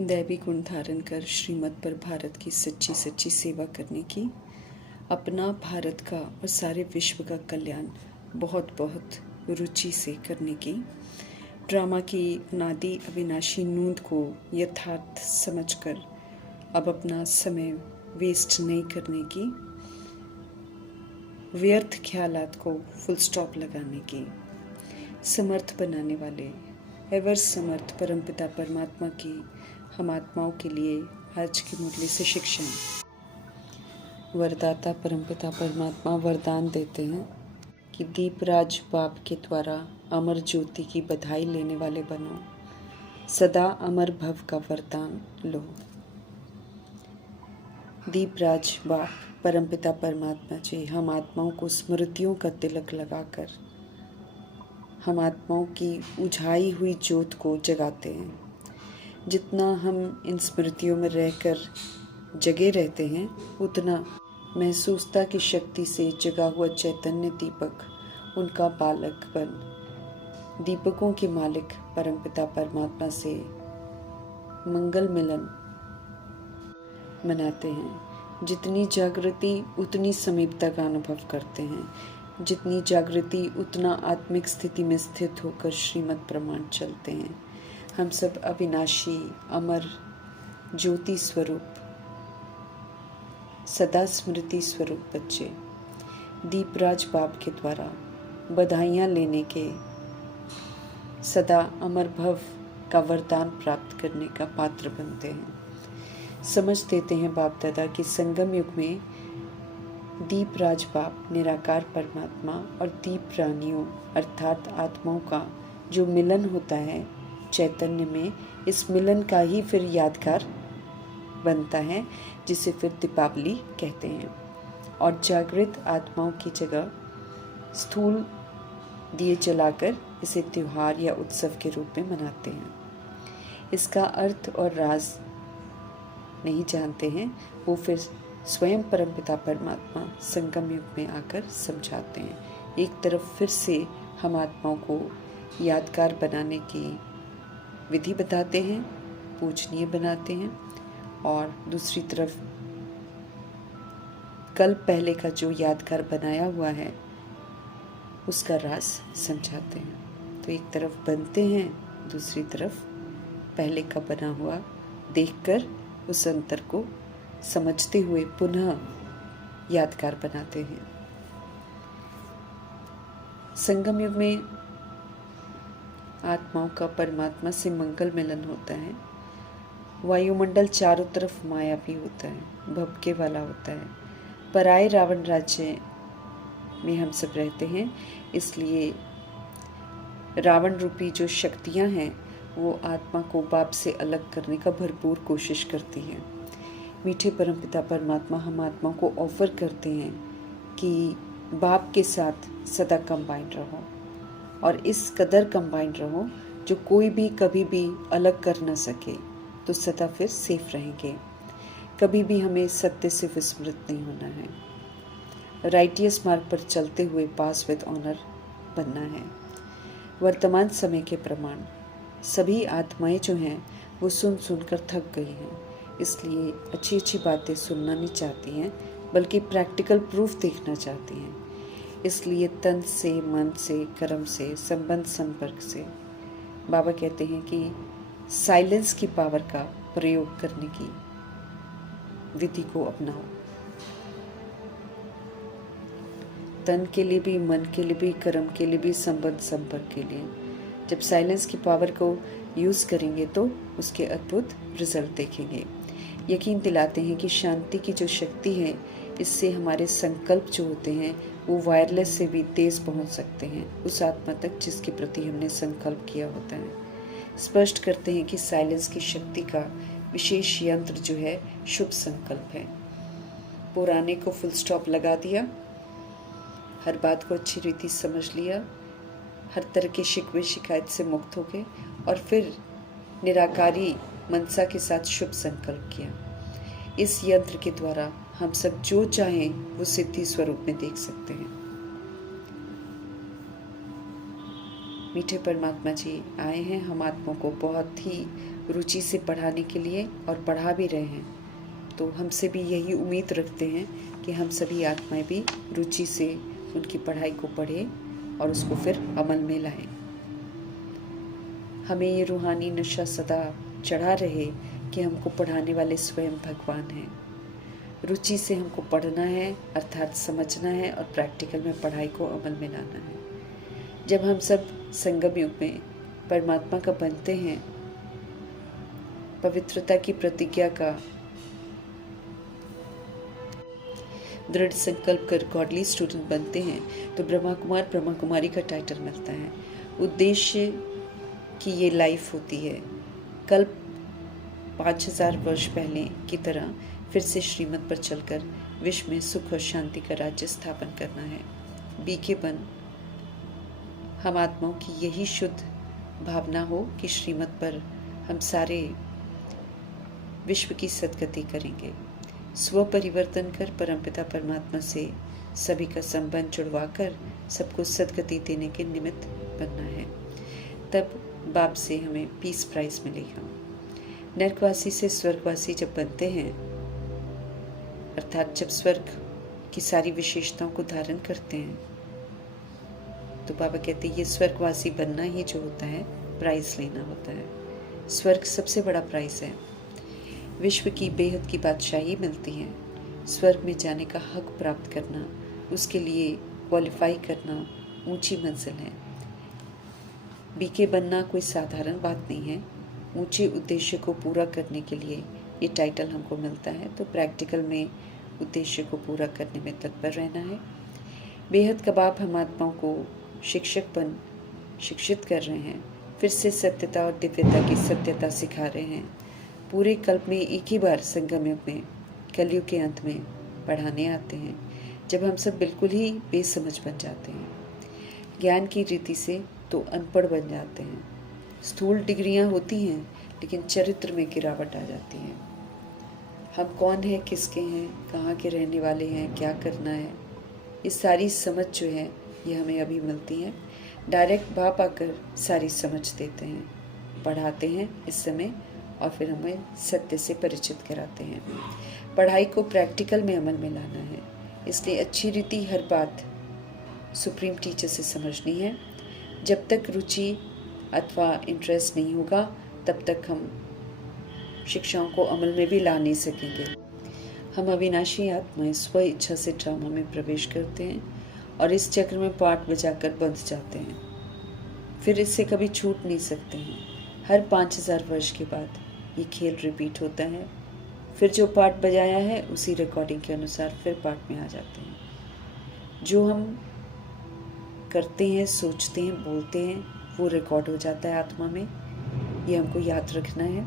दैवी गुण धारण कर श्रीमत पर भारत की सच्ची सच्ची सेवा करने की, अपना, भारत का और सारे विश्व का कल्याण बहुत बहुत रुचि से करने की, ड्रामा की अनादि अविनाशी नूंद को यथार्थ समझकर अब अपना समय वेस्ट नहीं करने की, व्यर्थ ख्यालात को फुल स्टॉप लगाने की, समर्थ बनाने वाले एवर समर्थ परमपिता परमात्मा की हम आत्माओं के लिए आज की मुरली से शिक्षण। वरदाता परमपिता परमात्मा वरदान देते हैं कि दीपराज बाप के द्वारा अमर ज्योति की बधाई लेने वाले बनो, सदा अमर भव का वरदान लो। दीपराज बाप परमपिता परमात्मा जी हम आत्माओं को स्मृतियों का तिलक लगाकर हम आत्माओं की उझाई हुई ज्योत को जगाते हैं। जितना हम इन स्मृतियों में रहकर जगे रहते हैं, उतना महसूसता की शक्ति से जगा हुआ चैतन्य दीपक, उनका बालक बन दीपकों के मालिक परमपिता परमात्मा से मंगल मिलन मनाते हैं। जितनी जागृति उतनी समीपता का अनुभव करते हैं, जितनी जागृति उतना आत्मिक स्थिति में स्थित होकर श्रीमत प्रमाण चलते हैं। हम सब अविनाशी अमर ज्योति स्वरूप सदा स्मृति स्वरूप बच्चे दीपराज बाप के द्वारा बधाइयाँ लेने के, सदा अमर भव का वरदान प्राप्त करने का पात्र बनते हैं। समझ देते हैं बाप दादा कि संगम युग में दीपराज बाप निराकार परमात्मा और दीप रानियों अर्थात आत्माओं का जो मिलन होता है चैतन्य में, इस मिलन का ही फिर यादगार बनता है, जिसे फिर दीपावली कहते हैं। और जागृत आत्माओं की जगह स्थूल दिए जलाकर इसे त्योहार या उत्सव के रूप में मनाते हैं। इसका अर्थ और राज नहीं जानते हैं, वो फिर स्वयं परमपिता परमात्मा संगम युग में आकर समझाते हैं। एक तरफ फिर से हम आत्माओं को यादगार बनाने की विधि बताते हैं, पूजनीय बनाते हैं, और दूसरी तरफ कल पहले का जो यादगार बनाया हुआ है उसका राज समझाते हैं। तो एक तरफ बनते हैं, दूसरी तरफ पहले का बना हुआ देखकर उस अंतर को समझते हुए पुनः यादगार बनाते हैं। संगम युग में आत्माओं का परमात्मा से मंगल मिलन होता है। वायुमंडल चारों तरफ मायावी होता है, भभके वाला होता है। पराए रावण राज्य में हम सब रहते हैं, इसलिए रावण रूपी जो शक्तियां हैं वो आत्मा को बाप से अलग करने का भरपूर कोशिश करती हैं। मीठे परमपिता परमात्मा हम आत्माओं को ऑफर करते हैं कि बाप के साथ सदा कंबाइंड रहो, और इस कदर कंबाइंड रहो जो कोई भी कभी भी अलग कर न सके, तो सदा फिर सेफ रहेंगे। कभी भी हमें सत्य से विस्मृत नहीं होना है। राइटियस मार्ग पर चलते हुए पास विद ऑनर बनना है। वर्तमान समय के प्रमाण सभी आत्माएं जो हैं वो सुन सुनकर थक गई हैं, इसलिए अच्छी अच्छी बातें सुनना नहीं चाहती हैं, बल्कि प्रैक्टिकल प्रूफ देखना चाहती हैं। इसलिए तन से, मन से, कर्म से, संबंध संपर्क से बाबा कहते हैं कि साइलेंस की पावर का प्रयोग करने की विधि को अपनाओ। तन के लिए भी, मन के लिए भी, कर्म के लिए भी, संबंध संपर्क के लिए जब साइलेंस की पावर को यूज़ करेंगे तो उसके अद्भुत रिजल्ट देखेंगे। यकीन दिलाते हैं कि शांति की जो शक्ति है, इससे हमारे संकल्प जो होते हैं वो वायरलेस से भी तेज़ पहुंच सकते हैं उस आत्मा तक जिसके प्रति हमने संकल्प किया होता है। स्पष्ट करते हैं कि साइलेंस की शक्ति का विशेष यंत्र जो है शुभ संकल्प है। पुराने को फुल स्टॉप लगा दिया, हर बात को अच्छी रीति समझ लिया, हर तरह के शिकवे शिकायत से मुक्त हो गए, और फिर निराकारी मनसा के साथ शुभ संकल्प किया। इस यंत्र के द्वारा हम सब जो चाहें वो सिद्धि स्वरूप में देख सकते हैं। मीठे परमात्मा जी आए हैं हम आत्माओं को बहुत ही रुचि से पढ़ाने के लिए और पढ़ा भी रहे हैं। तो हमसे भी यही उम्मीद रखते हैं कि हम सभी आत्माएं भी रुचि से उनकी पढ़ाई को पढ़ें और उसको फिर अमल में लाएं। हमें ये रूहानी नशा सदा चढ़ा रहे कि हमको पढ़ाने वाले स्वयं भगवान हैं। रुचि से हमको पढ़ना है, अर्थात समझना है और प्रैक्टिकल में पढ़ाई को अमल में लाना है। जब हम सब संगम युग में परमात्मा का बनते हैं, पवित्रता की प्रतिज्ञा का दृढ़ संकल्प कर गॉडली स्टूडेंट बनते हैं, तो ब्रह्मा कुमार ब्रह्मा कुमारी का टाइटल मिलता है। उद्देश्य की ये लाइफ होती है, कल 5000 वर्ष पहले की तरह फिर से श्रीमत पर चलकर विश्व में सुख और शांति का राज्य स्थापन करना है। बीके बन हम आत्माओं की यही शुद्ध भावना हो कि श्रीमत पर हम सारे विश्व की सद्गति करेंगे। स्व परिवर्तन कर परमपिता परमात्मा से सभी का संबंध जुड़वाकर सबको सद्गति देने के निमित्त बनना है। तब बाप से हमें पीस प्राइज मिलेगा। नरकवासी से स्वर्गवासी जब बनते हैं, अर्थात जब स्वर्ग की सारी विशेषताओं को धारण करते हैं, तो बाबा कहते हैं ये स्वर्गवासी बनना ही जो होता है प्राइज लेना होता है। स्वर्ग सबसे बड़ा प्राइज है। विश्व की बेहद की बादशाही मिलती है। स्वर्ग में जाने का हक प्राप्त करना, उसके लिए क्वालिफाई करना ऊंची मंजिल है। बीके बनना कोई साधारण बात नहीं है। ऊंचे उद्देश्य को पूरा करने के लिए ये टाइटल हमको मिलता है, तो प्रैक्टिकल में उद्देश्य को पूरा करने में तत्पर रहना है। बेहद कबाब हम आत्माओं को शिक्षित कर रहे हैं, फिर से सत्यता और दिव्यता की सत्यता सिखा रहे हैं। पूरे कल्प में एक ही बार संगम युग में कलयुग के अंत में पढ़ाने आते हैं, जब हम सब बिल्कुल ही बेसमझ बन जाते हैं। ज्ञान की रीति से तो अनपढ़ बन जाते हैं। स्थूल डिग्रियां होती हैं, लेकिन चरित्र में गिरावट आ जाती है। हम कौन हैं, किसके हैं, कहाँ के रहने वाले हैं, क्या करना है, ये सारी समझ जो है ये हमें अभी मिलती है। डायरेक्ट बाप आकर सारी समझ देते हैं, पढ़ाते हैं इस समय, और फिर हमें सत्य से परिचित कराते हैं। पढ़ाई को प्रैक्टिकल में अमल में लाना है, इसलिए अच्छी रीति हर बात सुप्रीम टीचर से समझनी है। जब तक रुचि अथवा इंटरेस्ट नहीं होगा, तब तक हम शिक्षाओं को अमल में भी ला नहीं सकेंगे। हम अविनाशी आत्माएं स्व इच्छा से ड्रामा में प्रवेश करते हैं और इस चक्र में पार्ट बजाकर बंध जाते हैं, फिर इससे कभी छूट नहीं सकते हैं। हर 5000 वर्ष के बाद ये खेल रिपीट होता है। फिर जो पार्ट बजाया है उसी रिकॉर्डिंग के अनुसार फिर पार्ट में आ जाते हैं। जो हम करते हैं, सोचते हैं, बोलते हैं, वो रिकॉर्ड हो जाता है आत्मा में। ये हमको याद रखना है।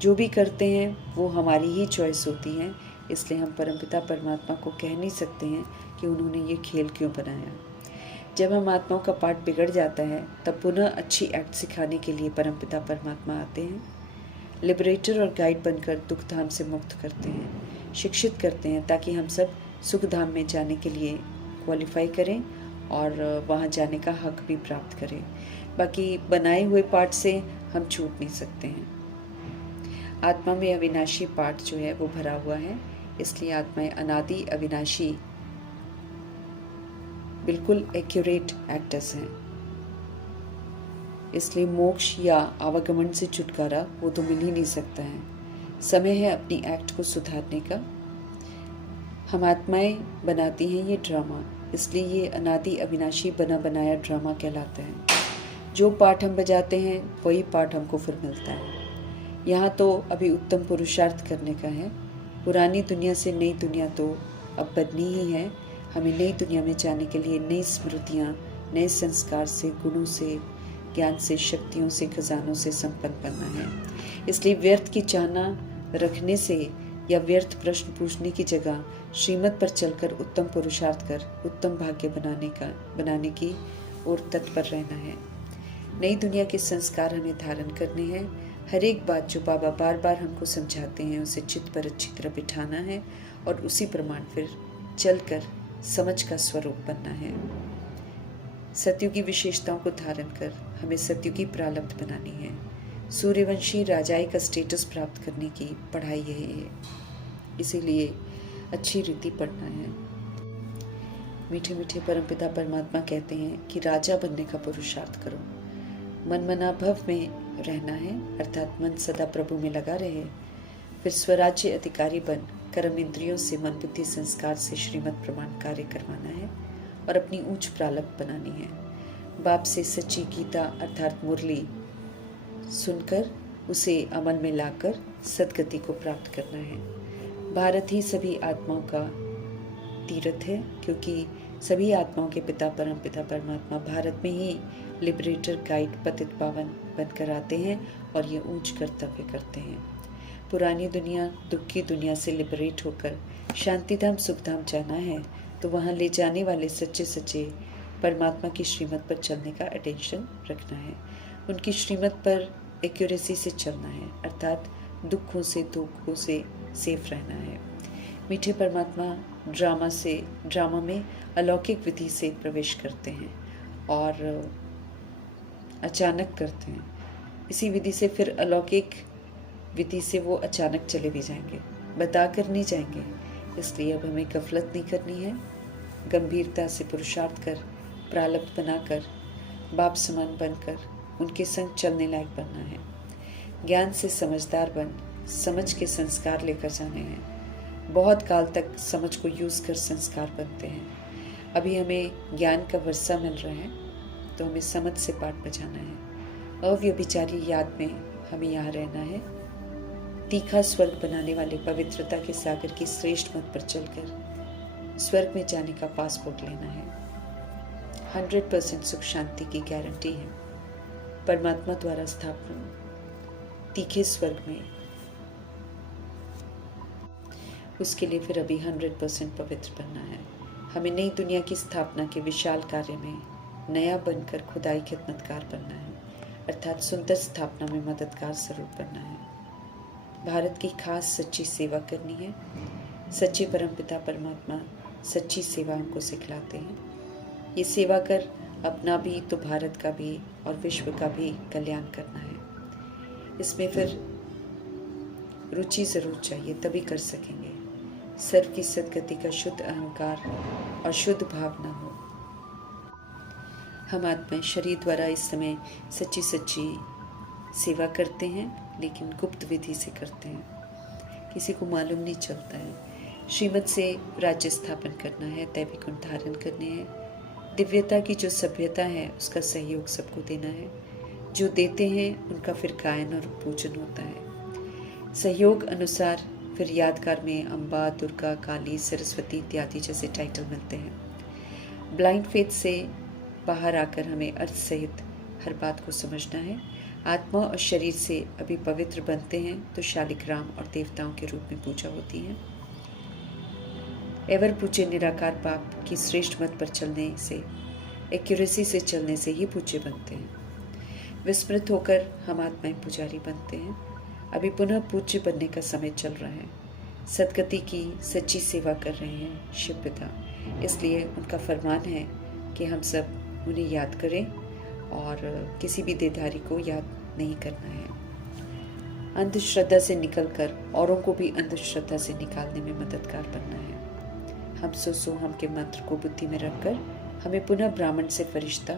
जो भी करते हैं वो हमारी ही चॉइस होती है, इसलिए हम परमपिता परमात्मा को कह नहीं सकते हैं कि उन्होंने ये खेल क्यों बनाया। जब हम आत्माओं का पाठ बिगड़ जाता है, तब पुनः अच्छी एक्ट सिखाने के लिए परमपिता परमात्मा आते हैं, लिबरेटर और गाइड बनकर दुख धाम से मुक्त करते हैं, शिक्षित करते हैं, ताकि हम सब सुख धाम में जाने के लिए क्वालिफाई करें और वहाँ जाने का हक भी प्राप्त करें। बाकी बनाए हुए पाठ से हम छूट नहीं सकते हैं। आत्मा में अविनाशी पाठ जो है वो भरा हुआ है, इसलिए आत्माएं अनादि अविनाशी बिल्कुल एक्यूरेट एक्टर्स हैं। इसलिए मोक्ष या आवागमन से छुटकारा वो तो मिल ही नहीं सकता है। समय है अपनी एक्ट को सुधारने का। हम आत्माएं बनाती हैं ये ड्रामा, इसलिए ये अनादि अविनाशी बना बनाया ड्रामा कहलाता है। जो पाठ हम बजाते हैं वही पाठ हमको फिर मिलता है। यहाँ तो अभी उत्तम पुरुषार्थ करने का है। पुरानी दुनिया से नई दुनिया तो अब बननी ही है। हमें नई दुनिया में जाने के लिए नई स्मृतियाँ, नए संस्कार से, गुणों से, ज्ञान से, शक्तियों से, खजानों से संपन्न बनना है। इसलिए व्यर्थ की चाहना रखने से या व्यर्थ प्रश्न पूछने की जगह श्रीमत पर चलकर उत्तम पुरुषार्थ कर उत्तम भाग्य बनाने की ओर तत्पर रहना है। नई दुनिया के संस्कार हमें धारण करने हैं। हर एक बात जो बाबा बार बार हमको समझाते हैं उसे चित्त पर अच्छी तरह बिठाना है और उसी प्रमाण फिर चलकर समझ का स्वरूप बनना है। सत्युगी विशेषताओं को धारण कर हमें सत्युगी प्रारब्ध बनानी है। सूर्यवंशी राजाई का स्टेटस प्राप्त करने की पढ़ाई यही है, इसीलिए अच्छी रीति पढ़ना है। मीठे मीठे परमपिता परमात्मा कहते हैं कि राजा बनने का पुरुषार्थ करो, मन मनाभव में रहना है, अर्थात मन सदा प्रभु में लगा रहे, फिर स्वराज्य अधिकारी बन कर्म इंद्रियों से मन बुद्धि संस्कार से श्रीमद प्रमाण कार्य करवाना है और अपनी ऊंच प्रालब्ध बनानी है। बाप से सच्ची गीता अर्थात मुरली सुनकर उसे अमल में लाकर सदगति को प्राप्त करना है। भारत ही सभी आत्माओं का तीर्थ है, क्योंकि सभी आत्माओं के पिता परम पिता परमात्मा भारत में ही लिबरेटर गाइड पतित पावन बनकर आते हैं और ये ऊंच कर्तव्य करते हैं। पुरानी दुनिया दुख की दुनिया से लिबरेट होकर शांतिधाम सुखधाम जाना है तो वहाँ ले जाने वाले सच्चे सच्चे परमात्मा की श्रीमत पर चलने का अटेंशन रखना है, उनकी श्रीमत पर एक्यूरेसी से चलना है, अर्थात दुखों से दुखों से सेफ रहना है। मीठे परमात्मा ड्रामा में अलौकिक विधि से प्रवेश करते हैं और अचानक करते हैं। इसी विधि से फिर अलौकिक विधि से वो अचानक चले भी जाएंगे, बता कर नहीं जाएंगे। इसलिए अब हमें गफलत नहीं करनी है, गंभीरता से पुरुषार्थ कर प्रालब्ध बनाकर बाप समान बनकर उनके संग चलने लायक बनना है। ज्ञान से समझदार बन समझ के संस्कार लेकर जाने हैं। बहुत काल तक समझ को यूज कर संस्कार बनते हैं। अभी हमें ज्ञान का वर्षा मिल रहा है तो हमें समझ से पाठ बजाना है। अव्यभिचारी याद में हमें यहाँ रहना है। तीखा स्वर्ग बनाने वाले पवित्रता के सागर की श्रेष्ठ मत पर चलकर स्वर्ग में जाने का पासपोर्ट लेना है। 100% सुख शांति की गारंटी है परमात्मा द्वारा स्थापना तीखे स्वर्ग में। उसके लिए फिर अभी 100% पवित्र बनना है। हमें नई दुनिया की स्थापना के विशाल कार्य में नया बनकर खुदाई खिदमतकार बनना है, अर्थात सुंदर स्थापना में मददगार स्वरूप बनना है। भारत की खास सच्ची सेवा करनी है। सच्चे परमपिता परमात्मा सच्ची सेवा हमको सिखलाते हैं। ये सेवा कर अपना भी तो भारत का भी और विश्व का भी कल्याण करना है। इसमें फिर रुचि जरूर चाहिए, तभी कर सकेंगे। सर्व की सदगति का शुद्ध अहंकार और शुद्ध भावना हो। हम आत्माएं शरीर द्वारा इस समय सच्ची सेवा करते हैं, लेकिन गुप्त विधि से करते हैं, किसी को मालूम नहीं चलता है। श्रीमत से राज्य स्थापन करना है, दैविक गुण धारण करने हैं। दिव्यता की जो सभ्यता है उसका सहयोग सबको देना है। जो देते हैं उनका फिर गायन और पूजन होता है। सहयोग अनुसार फिर यादगार में अम्बा, दुर्गा, काली, सरस्वती इत्यादि जैसे टाइटल मिलते हैं। ब्लाइंड फेथ से बाहर आकर हमें अर्थ सहित हर बात को समझना है। आत्मा और शरीर से अभी पवित्र बनते हैं तो शालिग्राम और देवताओं के रूप में पूजा होती है। एवर पूज्य निराकार बाप की श्रेष्ठ मत पर चलने से, एक्यूरेसी से चलने से ही पूज्य बनते हैं। विस्मृत होकर हम आत्माएं पुजारी बनते हैं। अभी पुनः पूज्य बनने का समय चल रहा है। सदगति की सच्ची सेवा कर रहे हैं शिव पिता, इसलिए उनका फरमान है कि हम सब उन्हें याद करें और किसी भी देधारी को याद नहीं करना है। अंधश्रद्धा से निकलकर औरों को भी अंधश्रद्धा से निकालने में मददगार बनना है। हम सो हम के मंत्र को बुद्धि में रखकर हमें पुनः ब्राह्मण से फरिश्ता,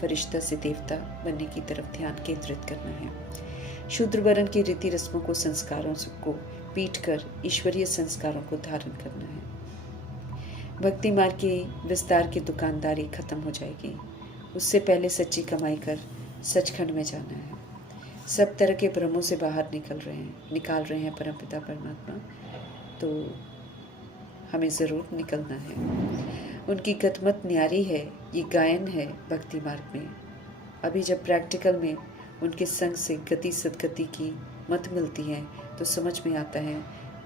फरिश्ता से देवता बनने की तरफ ध्यान केंद्रित करना है। शूद्र वर्ण की रीति रस्मों को, संस्कारों को पीट कर ईश्वरीय संस्कारों को धारण करना है। भक्ति मार्ग के विस्तार की दुकानदारी खत्म हो जाएगी। उससे पहले सच्ची कमाई कर सचखंड में जाना है। सब तरह के भ्रमों से बाहर निकाल रहे हैं परमपिता परमात्मा, तो हमें ज़रूर निकलना है। उनकी गतमत न्यारी है, ये गायन है भक्ति मार्ग में। अभी जब प्रैक्टिकल में उनके संग से गति सदगति की मत मिलती है तो समझ में आता है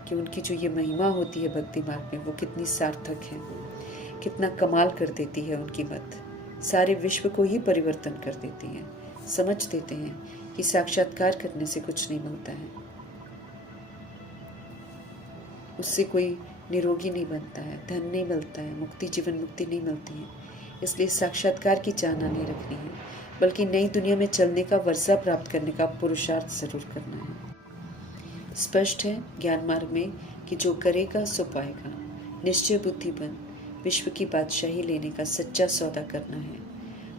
कि उनकी जो ये महिमा होती है भक्ति मार्ग में वो कितनी सार्थक है, कितना कमाल कर देती है उनकी मत। सारे विश्व को ही परिवर्तन कर देती है। समझ देते हैं कि साक्षात्कार करने से कुछ नहीं मिलता है, उससे कोई निरोगी नहीं बनता है, धन नहीं मिलता है, मुक्ति जीवन मुक्ति नहीं मिलती है। इसलिए साक्षात्कार की चाहना नहीं रखनी है, बल्कि नई दुनिया में चलने का वर्षा प्राप्त करने का पुरुषार्थ जरूर करना है। स्पष्ट है ज्ञान मार्ग में कि जो करेगा सो पाएगा। निश्चय बुद्धि बन विश्व की बादशाही लेने का सच्चा सौदा करना है।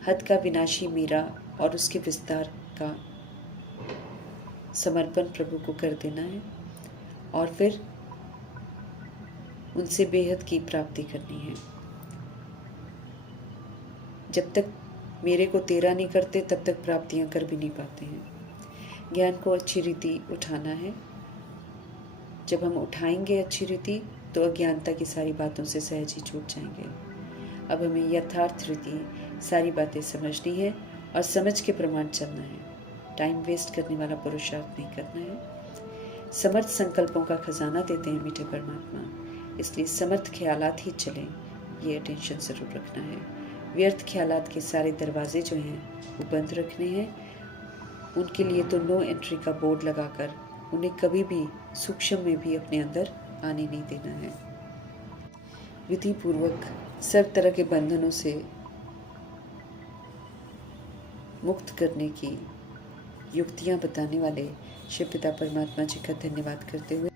हद का विनाशी मीरा और उसके विस्तार का समर्पण प्रभु को कर देना है और फिर उनसे बेहद की प्राप्ति करनी है। जब तक मेरे को तेरा नहीं करते तब तक प्राप्तियां कर भी नहीं पाते हैं। ज्ञान को अच्छी रीति उठाना है। जब हम उठाएंगे अच्छी रीति तो अज्ञानता की सारी बातों से सहज ही छूट जाएंगे। अब हमें यथार्थ रीति सारी बातें समझनी है और समझ के प्रमाण चलना है। टाइम वेस्ट करने वाला पुरुषार्थ नहीं करना है। समर्थ संकल्पों का खजाना देते हैं मीठे परमात्मा, इसलिए समर्थ ख्यालात ही चलें, ये अटेंशन ज़रूर रखना है। व्यर्थ ख्यालात के सारे दरवाजे जो हैं वो बंद रखने हैं। उनके लिए तो नो एंट्री का बोर्ड लगाकर उन्हें कभी भी सूक्ष्म में भी अपने अंदर आने नहीं देना है। विधि पूर्वक सब तरह के बंधनों से मुक्त करने की युक्तियां बताने वाले शिव पिता परमात्मा जी का धन्यवाद करते हुए